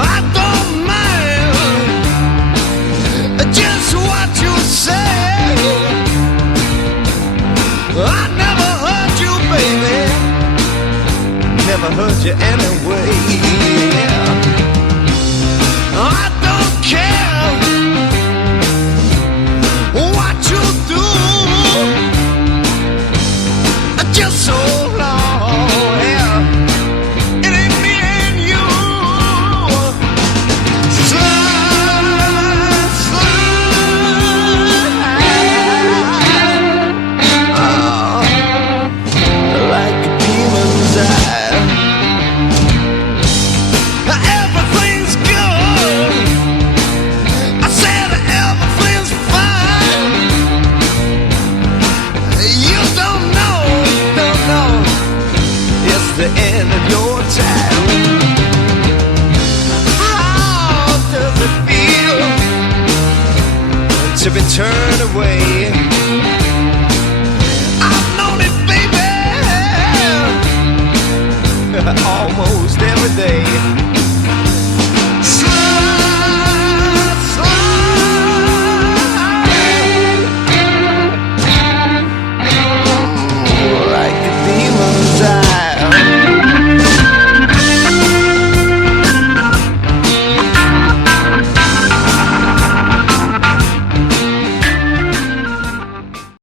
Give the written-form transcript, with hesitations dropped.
I don't mind just what you say. I never hurt you, baby. Never hurt you anyway. I don't care what you do, just so long, yeah. It ain't me and you. Slide, slide, like a demon's eye. Everything's good. I said everything's fine. You don't know, it's the end of your time. How does it feel to be turned away?